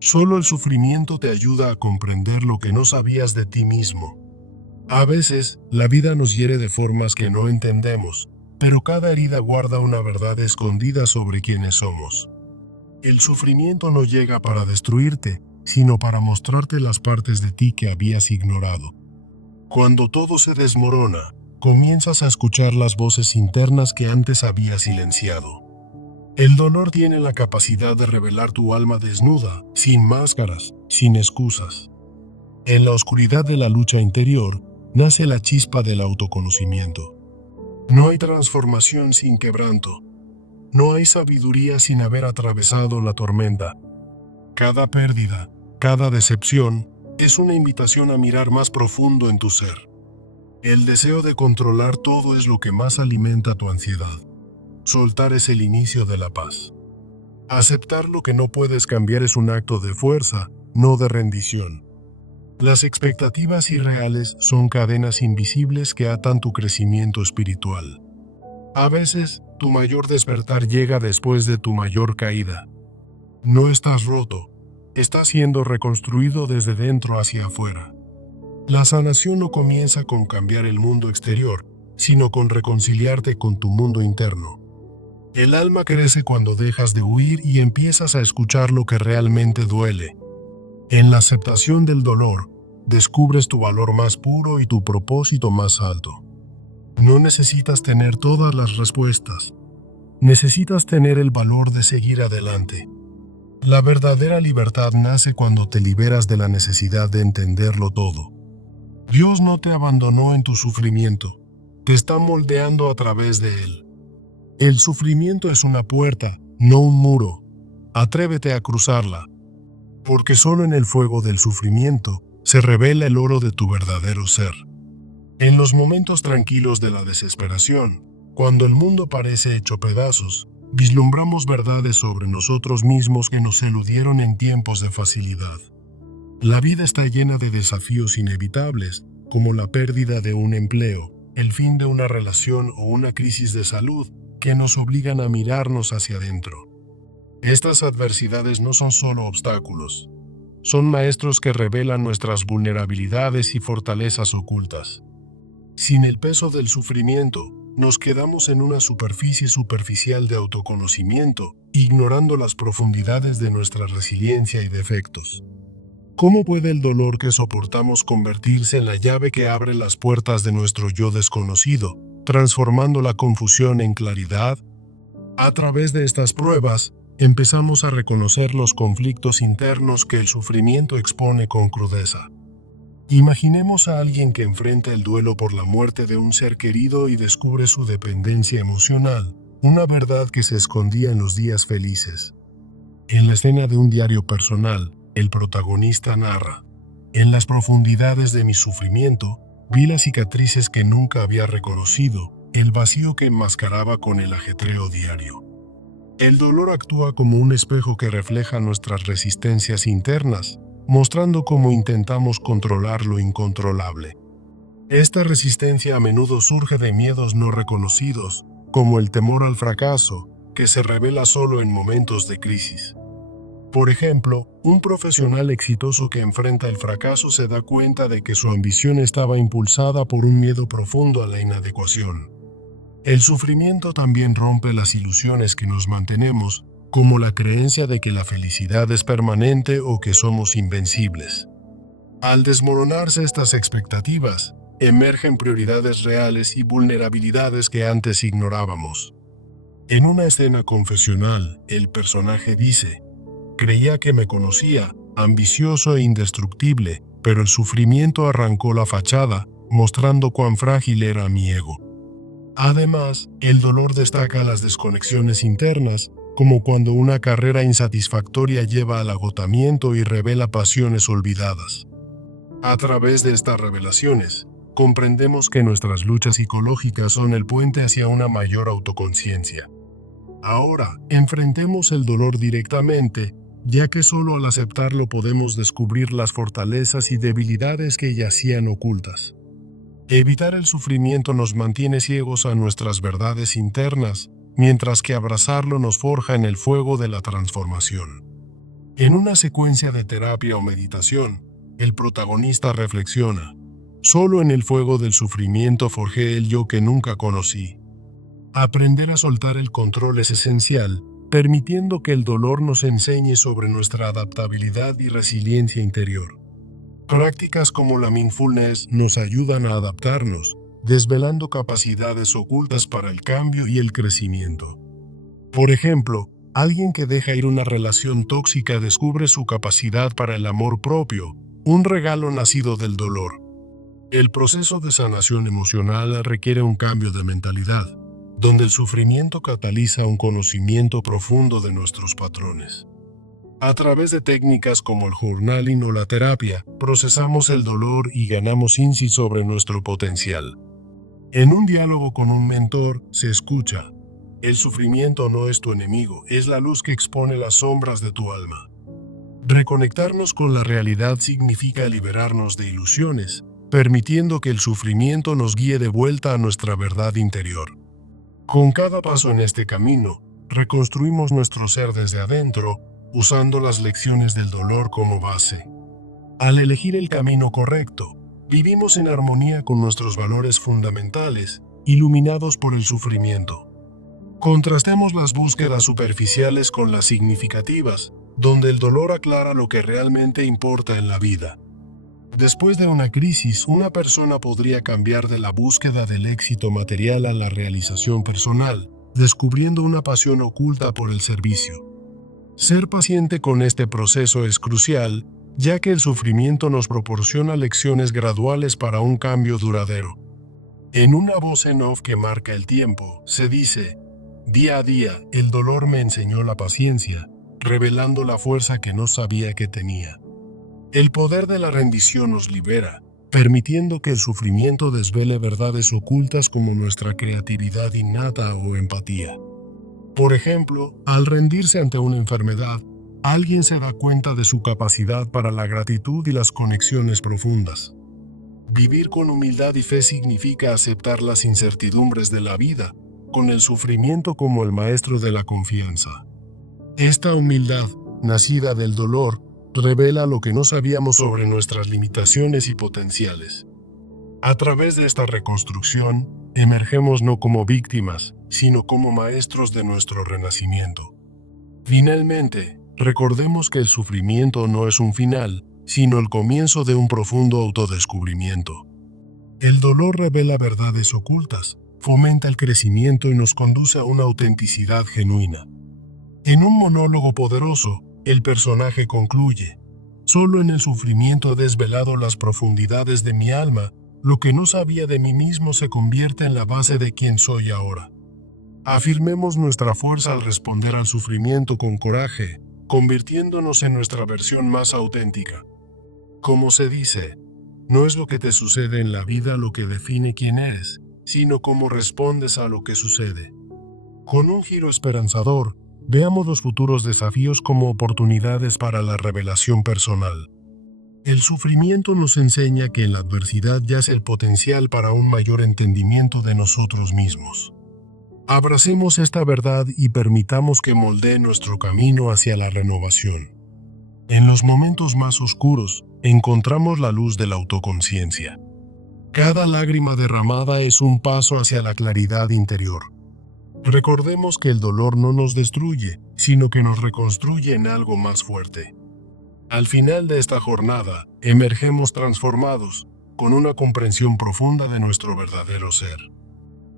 Solo el sufrimiento te ayuda a comprender lo que no sabías de ti mismo. A veces, la vida nos hiere de formas que no entendemos, pero cada herida guarda una verdad escondida sobre quiénes somos. El sufrimiento no llega para destruirte, sino para mostrarte las partes de ti que habías ignorado. Cuando todo se desmorona, comienzas a escuchar las voces internas que antes habías silenciado. El dolor tiene la capacidad de revelar tu alma desnuda, sin máscaras, sin excusas. En la oscuridad de la lucha interior, nace la chispa del autoconocimiento. No hay transformación sin quebranto. No hay sabiduría sin haber atravesado la tormenta. Cada pérdida, cada decepción, es una invitación a mirar más profundo en tu ser. El deseo de controlar todo es lo que más alimenta tu ansiedad. Soltar es el inicio de la paz. Aceptar lo que no puedes cambiar es un acto de fuerza, no de rendición. Las expectativas irreales son cadenas invisibles que atan tu crecimiento espiritual. A veces, tu mayor despertar llega después de tu mayor caída. No estás roto, estás siendo reconstruido desde dentro hacia afuera. La sanación no comienza con cambiar el mundo exterior, sino con reconciliarte con tu mundo interno. El alma crece cuando dejas de huir y empiezas a escuchar lo que realmente duele. En la aceptación del dolor, descubres tu valor más puro y tu propósito más alto. No necesitas tener todas las respuestas. Necesitas tener el valor de seguir adelante. La verdadera libertad nace cuando te liberas de la necesidad de entenderlo todo. Dios no te abandonó en tu sufrimiento, te está moldeando a través de él. El sufrimiento es una puerta, no un muro. Atrévete a cruzarla, porque solo en el fuego del sufrimiento se revela el oro de tu verdadero ser. En los momentos tranquilos de la desesperación, cuando el mundo parece hecho pedazos, vislumbramos verdades sobre nosotros mismos que nos eludieron en tiempos de facilidad. La vida está llena de desafíos inevitables, como la pérdida de un empleo, el fin de una relación o una crisis de salud, que nos obligan a mirarnos hacia adentro. Estas adversidades no son solo obstáculos, son maestros que revelan nuestras vulnerabilidades y fortalezas ocultas. Sin el peso del sufrimiento, nos quedamos en una superficie superficial de autoconocimiento, ignorando las profundidades de nuestra resiliencia y defectos. ¿Cómo puede el dolor que soportamos convertirse en la llave que abre las puertas de nuestro yo desconocido, transformando la confusión en claridad? A través de estas pruebas, empezamos a reconocer los conflictos internos que el sufrimiento expone con crudeza. Imaginemos a alguien que enfrenta el duelo por la muerte de un ser querido y descubre su dependencia emocional, una verdad que se escondía en los días felices. En la escena de un diario personal, el protagonista narra: en las profundidades de mi sufrimiento, vi las cicatrices que nunca había reconocido, el vacío que enmascaraba con el ajetreo diario. El dolor actúa como un espejo que refleja nuestras resistencias internas, mostrando cómo intentamos controlar lo incontrolable. Esta resistencia a menudo surge de miedos no reconocidos, como el temor al fracaso, que se revela solo en momentos de crisis. Por ejemplo, un profesional exitoso que enfrenta el fracaso se da cuenta de que su ambición estaba impulsada por un miedo profundo a la inadecuación. El sufrimiento también rompe las ilusiones que nos mantenemos, como la creencia de que la felicidad es permanente o que somos invencibles. Al desmoronarse estas expectativas, emergen prioridades reales y vulnerabilidades que antes ignorábamos. En una escena confesional, el personaje dice: creía que me conocía, ambicioso e indestructible, pero el sufrimiento arrancó la fachada, mostrando cuán frágil era mi ego. Además, el dolor destaca las desconexiones internas, como cuando una carrera insatisfactoria lleva al agotamiento y revela pasiones olvidadas. A través de estas revelaciones, comprendemos que nuestras luchas psicológicas son el puente hacia una mayor autoconciencia. Ahora, enfrentemos el dolor directamente, ya que solo al aceptarlo podemos descubrir las fortalezas y debilidades que yacían ocultas. Evitar el sufrimiento nos mantiene ciegos a nuestras verdades internas, mientras que abrazarlo nos forja en el fuego de la transformación. En una secuencia de terapia o meditación, el protagonista reflexiona: solo en el fuego del sufrimiento forjé el yo que nunca conocí. Aprender a soltar el control es esencial, permitiendo que el dolor nos enseñe sobre nuestra adaptabilidad y resiliencia interior. Prácticas como la mindfulness nos ayudan a adaptarnos, desvelando capacidades ocultas para el cambio y el crecimiento. Por ejemplo, alguien que deja ir una relación tóxica descubre su capacidad para el amor propio, un regalo nacido del dolor. El proceso de sanación emocional requiere un cambio de mentalidad, donde el sufrimiento cataliza un conocimiento profundo de nuestros patrones. A través de técnicas como el journaling o la terapia, procesamos el dolor y ganamos insight sobre nuestro potencial. En un diálogo con un mentor se escucha: el sufrimiento no es tu enemigo, es la luz que expone las sombras de tu alma. Reconectarnos con la realidad significa liberarnos de ilusiones, permitiendo que el sufrimiento nos guíe de vuelta a nuestra verdad interior. Con cada paso en este camino, reconstruimos nuestro ser desde adentro, usando las lecciones del dolor como base. Al elegir el camino correcto, vivimos en armonía con nuestros valores fundamentales, iluminados por el sufrimiento. Contrastemos las búsquedas superficiales con las significativas, donde el dolor aclara lo que realmente importa en la vida. Después de una crisis, una persona podría cambiar de la búsqueda del éxito material a la realización personal, descubriendo una pasión oculta por el servicio. Ser paciente con este proceso es crucial, ya que el sufrimiento nos proporciona lecciones graduales para un cambio duradero. En una voz en off que marca el tiempo, se dice: día a día, el dolor me enseñó la paciencia, revelando la fuerza que no sabía que tenía. El poder de la rendición nos libera, permitiendo que el sufrimiento desvele verdades ocultas como nuestra creatividad innata o empatía. Por ejemplo, al rendirse ante una enfermedad, alguien se da cuenta de su capacidad para la gratitud y las conexiones profundas. Vivir con humildad y fe significa aceptar las incertidumbres de la vida, con el sufrimiento como el maestro de la confianza. Esta humildad, nacida del dolor, revela lo que no sabíamos sobre nuestras limitaciones y potenciales. A través de esta reconstrucción, emergemos no como víctimas, sino como maestros de nuestro renacimiento. Finalmente, recordemos que el sufrimiento no es un final, sino el comienzo de un profundo autodescubrimiento. El dolor revela verdades ocultas, fomenta el crecimiento y nos conduce a una autenticidad genuina. En un monólogo poderoso, el personaje concluye: solo en el sufrimiento he desvelado las profundidades de mi alma, lo que no sabía de mí mismo se convierte en la base de quien soy ahora. Afirmemos nuestra fuerza al responder al sufrimiento con coraje, convirtiéndonos en nuestra versión más auténtica. Como se dice, no es lo que te sucede en la vida lo que define quién eres, sino cómo respondes a lo que sucede. Con un giro esperanzador, veamos los futuros desafíos como oportunidades para la revelación personal. El sufrimiento nos enseña que en la adversidad yace el potencial para un mayor entendimiento de nosotros mismos. Abracemos esta verdad y permitamos que moldee nuestro camino hacia la renovación. En los momentos más oscuros, encontramos la luz de la autoconciencia. Cada lágrima derramada es un paso hacia la claridad interior. Recordemos que el dolor no nos destruye, sino que nos reconstruye en algo más fuerte. Al final de esta jornada, emergemos transformados, con una comprensión profunda de nuestro verdadero ser.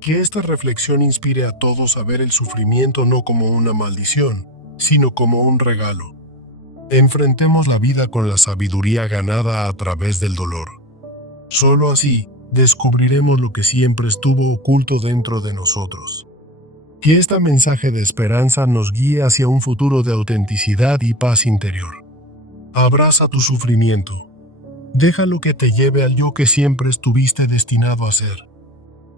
Que esta reflexión inspire a todos a ver el sufrimiento no como una maldición, sino como un regalo. Enfrentemos la vida con la sabiduría ganada a través del dolor. Solo así, descubriremos lo que siempre estuvo oculto dentro de nosotros. Que este mensaje de esperanza nos guíe hacia un futuro de autenticidad y paz interior. Abraza tu sufrimiento. Déjalo que te lleve al yo que siempre estuviste destinado a ser.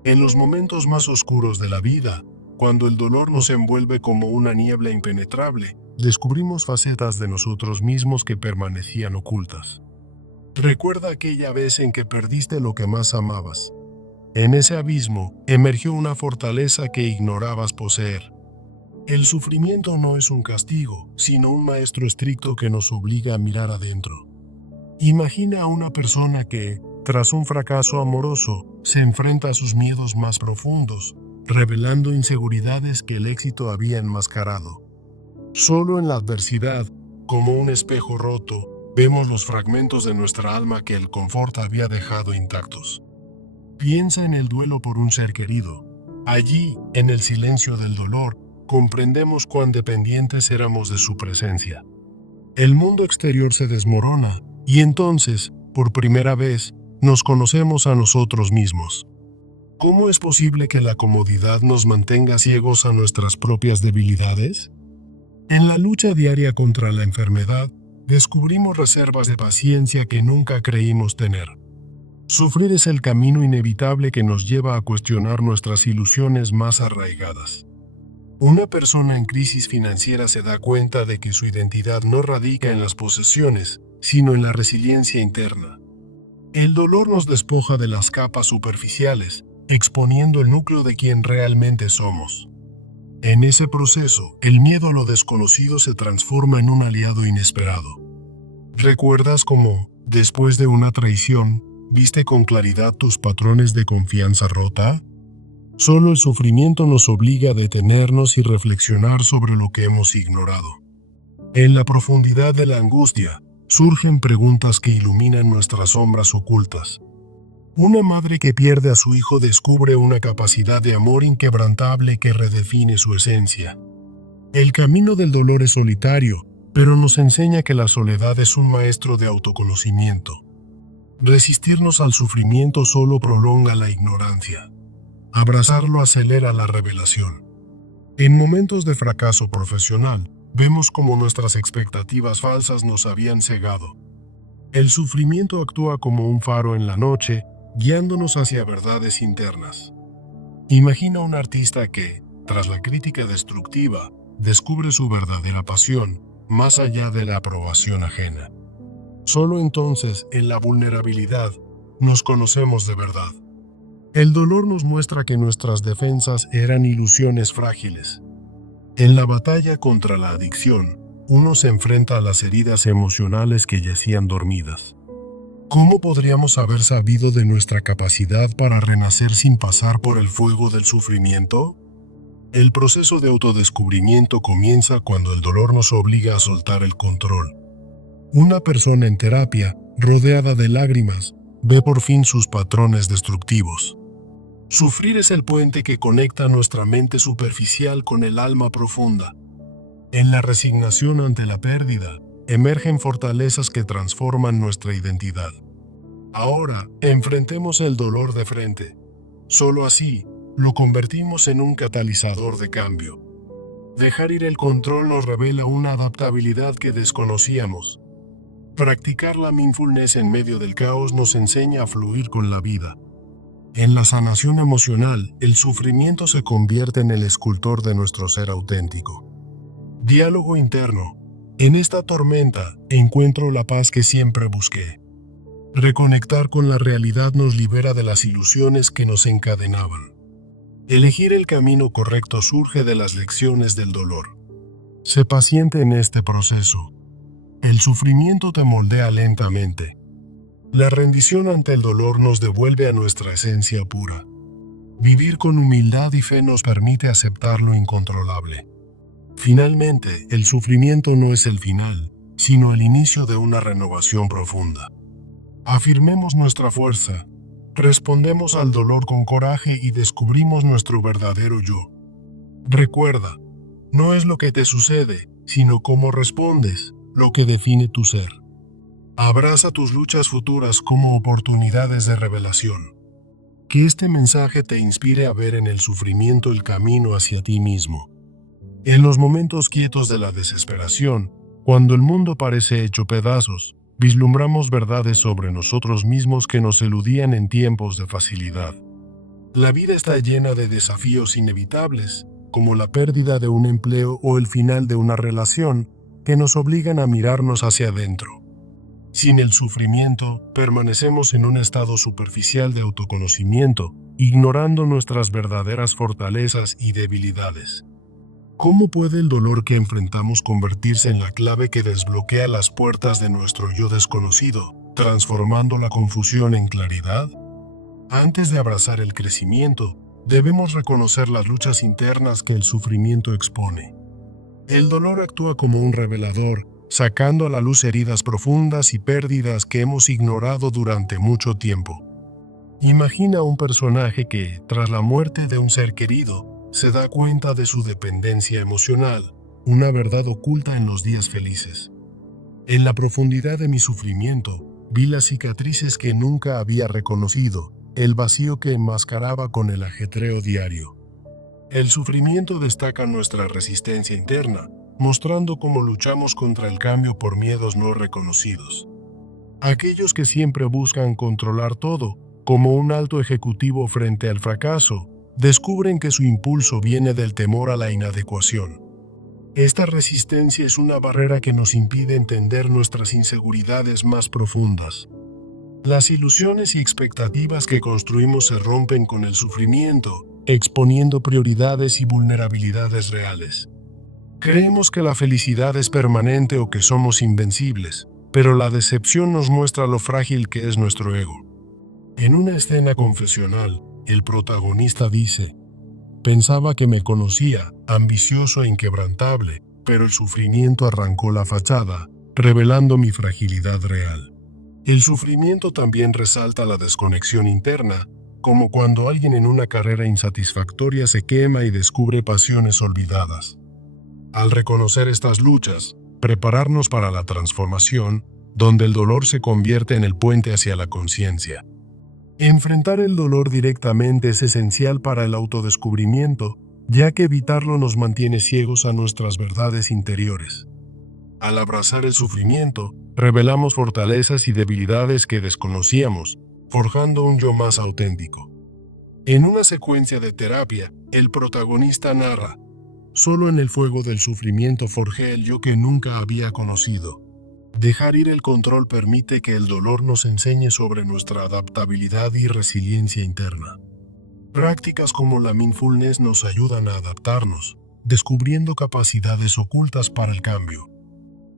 En los momentos más oscuros de la vida, cuando el dolor nos envuelve como una niebla impenetrable, descubrimos facetas de nosotros mismos que permanecían ocultas. Recuerda aquella vez en que perdiste lo que más amabas. En ese abismo emergió una fortaleza que ignorabas poseer. El sufrimiento no es un castigo, sino un maestro estricto que nos obliga a mirar adentro. Imagina a una persona que, tras un fracaso amoroso, se enfrenta a sus miedos más profundos, revelando inseguridades que el éxito había enmascarado. Solo en la adversidad, como un espejo roto, vemos los fragmentos de nuestra alma que el confort había dejado intactos. Piensa en el duelo por un ser querido. Allí, en el silencio del dolor, comprendemos cuán dependientes éramos de su presencia. El mundo exterior se desmorona y entonces, por primera vez, nos conocemos a nosotros mismos. ¿Cómo es posible que la comodidad nos mantenga ciegos a nuestras propias debilidades? En la lucha diaria contra la enfermedad, descubrimos reservas de paciencia que nunca creímos tener. Sufrir es el camino inevitable que nos lleva a cuestionar nuestras ilusiones más arraigadas. Una persona en crisis financiera se da cuenta de que su identidad no radica en las posesiones, sino en la resiliencia interna. El dolor nos despoja de las capas superficiales, exponiendo el núcleo de quien realmente somos. En ese proceso, el miedo a lo desconocido se transforma en un aliado inesperado. ¿Recuerdas cómo, después de una traición, viste con claridad tus patrones de confianza rota? Solo el sufrimiento nos obliga a detenernos y reflexionar sobre lo que hemos ignorado. En la profundidad de la angustia, surgen preguntas que iluminan nuestras sombras ocultas. Una madre que pierde a su hijo descubre una capacidad de amor inquebrantable que redefine su esencia. El camino del dolor es solitario, pero nos enseña que la soledad es un maestro de autoconocimiento. Resistirnos al sufrimiento solo prolonga la ignorancia. Abrazarlo acelera la revelación. En momentos de fracaso profesional, vemos cómo nuestras expectativas falsas nos habían cegado. El sufrimiento actúa como un faro en la noche, guiándonos hacia verdades internas. Imagina un artista que, tras la crítica destructiva, descubre su verdadera pasión, más allá de la aprobación ajena. Solo entonces, en la vulnerabilidad, nos conocemos de verdad. El dolor nos muestra que nuestras defensas eran ilusiones frágiles. En la batalla contra la adicción, uno se enfrenta a las heridas emocionales que yacían dormidas. ¿Cómo podríamos haber sabido de nuestra capacidad para renacer sin pasar por el fuego del sufrimiento? El proceso de autodescubrimiento comienza cuando el dolor nos obliga a soltar el control. Una persona en terapia, rodeada de lágrimas, ve por fin sus patrones destructivos. Sufrir es el puente que conecta nuestra mente superficial con el alma profunda. En la resignación ante la pérdida, emergen fortalezas que transforman nuestra identidad. Ahora, enfrentemos el dolor de frente. Solo así, lo convertimos en un catalizador de cambio. Dejar ir el control nos revela una adaptabilidad que desconocíamos. Practicar la mindfulness en medio del caos nos enseña a fluir con la vida. En la sanación emocional, el sufrimiento se convierte en el escultor de nuestro ser auténtico. Diálogo interno. En esta tormenta encuentro la paz que siempre busqué. Reconectar con la realidad nos libera de las ilusiones que nos encadenaban. Elegir el camino correcto surge de las lecciones del dolor. Sé paciente en este proceso. El sufrimiento te moldea lentamente. La rendición ante el dolor nos devuelve a nuestra esencia pura. Vivir con humildad y fe nos permite aceptar lo incontrolable. Finalmente, el sufrimiento no es el final, sino el inicio de una renovación profunda. Afirmemos nuestra fuerza, respondemos al dolor con coraje y descubrimos nuestro verdadero yo. Recuerda, no es lo que te sucede, sino cómo respondes, lo que define tu ser. Abraza tus luchas futuras como oportunidades de revelación. Que este mensaje te inspire a ver en el sufrimiento el camino hacia ti mismo. En los momentos quietos de la desesperación, cuando el mundo parece hecho pedazos, vislumbramos verdades sobre nosotros mismos que nos eludían en tiempos de facilidad. La vida está llena de desafíos inevitables, como la pérdida de un empleo o el final de una relación, que nos obligan a mirarnos hacia adentro. Sin el sufrimiento, permanecemos en un estado superficial de autoconocimiento, ignorando nuestras verdaderas fortalezas y debilidades. ¿Cómo puede el dolor que enfrentamos convertirse en la clave que desbloquea las puertas de nuestro yo desconocido, transformando la confusión en claridad? Antes de abrazar el crecimiento, debemos reconocer las luchas internas que el sufrimiento expone. El dolor actúa como un revelador, sacando a la luz heridas profundas y pérdidas que hemos ignorado durante mucho tiempo. Imagina un personaje que, tras la muerte de un ser querido, se da cuenta de su dependencia emocional, una verdad oculta en los días felices. En la profundidad de mi sufrimiento, vi las cicatrices que nunca había reconocido, el vacío que enmascaraba con el ajetreo diario. El sufrimiento destaca nuestra resistencia interna, mostrando cómo luchamos contra el cambio por miedos no reconocidos. Aquellos que siempre buscan controlar todo, como un alto ejecutivo frente al fracaso, descubren que su impulso viene del temor a la inadecuación. Esta resistencia es una barrera que nos impide entender nuestras inseguridades más profundas. Las ilusiones y expectativas que construimos se rompen con el sufrimiento, exponiendo prioridades y vulnerabilidades reales. Creemos que la felicidad es permanente o que somos invencibles, pero la decepción nos muestra lo frágil que es nuestro ego. En una escena confesional, el protagonista dice: "Pensaba que me conocía, ambicioso e inquebrantable, pero el sufrimiento arrancó la fachada, revelando mi fragilidad real". El sufrimiento también resalta la desconexión interna, como cuando alguien en una carrera insatisfactoria se quema y descubre pasiones olvidadas. Al reconocer estas luchas, prepararnos para la transformación, donde el dolor se convierte en el puente hacia la conciencia. Enfrentar el dolor directamente es esencial para el autodescubrimiento, ya que evitarlo nos mantiene ciegos a nuestras verdades interiores. Al abrazar el sufrimiento, revelamos fortalezas y debilidades que desconocíamos, forjando un yo más auténtico. En una secuencia de terapia, el protagonista narra: "Solo en el fuego del sufrimiento forjé el yo que nunca había conocido". Dejar ir el control permite que el dolor nos enseñe sobre nuestra adaptabilidad y resiliencia interna. Prácticas como la mindfulness nos ayudan a adaptarnos, descubriendo capacidades ocultas para el cambio.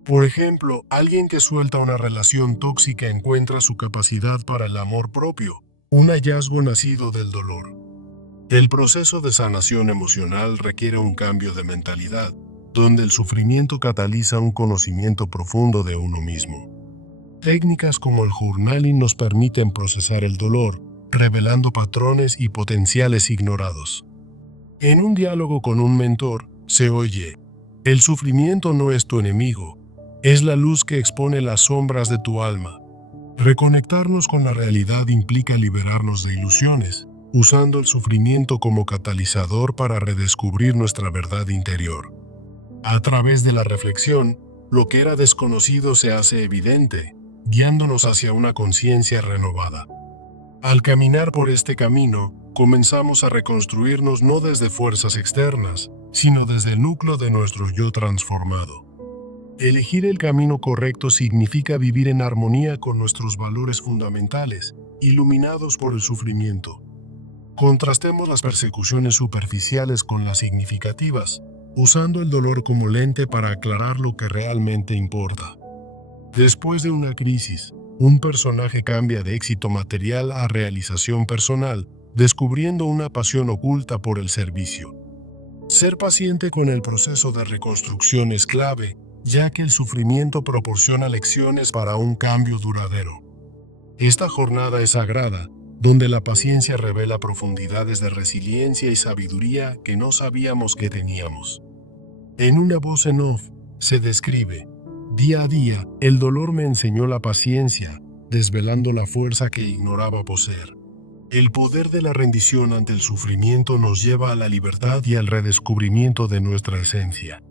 Por ejemplo, alguien que suelta una relación tóxica encuentra su capacidad para el amor propio, un hallazgo nacido del dolor. El proceso de sanación emocional requiere un cambio de mentalidad, donde el sufrimiento cataliza un conocimiento profundo de uno mismo. Técnicas como el journaling nos permiten procesar el dolor, revelando patrones y potenciales ignorados. En un diálogo con un mentor, se oye: "El sufrimiento no es tu enemigo, es la luz que expone las sombras de tu alma". Reconectarnos con la realidad implica liberarnos de ilusiones, usando el sufrimiento como catalizador para redescubrir nuestra verdad interior. A través de la reflexión, lo que era desconocido se hace evidente, guiándonos hacia una conciencia renovada. Al caminar por este camino, comenzamos a reconstruirnos no desde fuerzas externas, sino desde el núcleo de nuestro yo transformado. Elegir el camino correcto significa vivir en armonía con nuestros valores fundamentales, iluminados por el sufrimiento. Contrastemos las persecuciones superficiales con las significativas, usando el dolor como lente para aclarar lo que realmente importa. Después de una crisis, un personaje cambia de éxito material a realización personal, descubriendo una pasión oculta por el servicio. Ser paciente con el proceso de reconstrucción es clave, ya que el sufrimiento proporciona lecciones para un cambio duradero. Esta jornada es sagrada, donde la paciencia revela profundidades de resiliencia y sabiduría que no sabíamos que teníamos. En una voz en off, se describe: "Día a día, el dolor me enseñó la paciencia, desvelando la fuerza que ignoraba poseer". El poder de la rendición ante el sufrimiento nos lleva a la libertad y al redescubrimiento de nuestra esencia.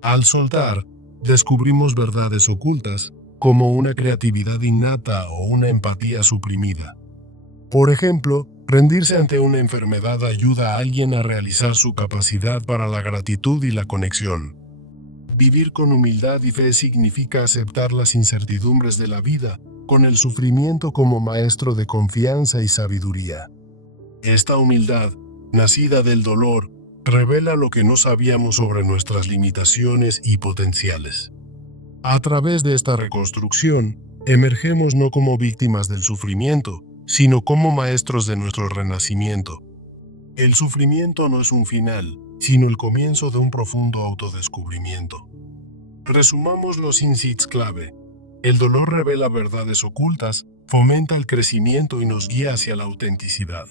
Al soltar, descubrimos verdades ocultas, como una creatividad innata o una empatía suprimida. Por ejemplo, rendirse ante una enfermedad ayuda a alguien a realizar su capacidad para la gratitud y la conexión. Vivir con humildad y fe significa aceptar las incertidumbres de la vida, con el sufrimiento como maestro de confianza y sabiduría. Esta humildad, nacida del dolor, revela lo que no sabíamos sobre nuestras limitaciones y potenciales. A través de esta reconstrucción, emergemos no como víctimas del sufrimiento, sino como maestros de nuestro renacimiento. El sufrimiento no es un final, sino el comienzo de un profundo autodescubrimiento. Resumamos los insights clave. El dolor revela verdades ocultas, fomenta el crecimiento y nos guía hacia la autenticidad.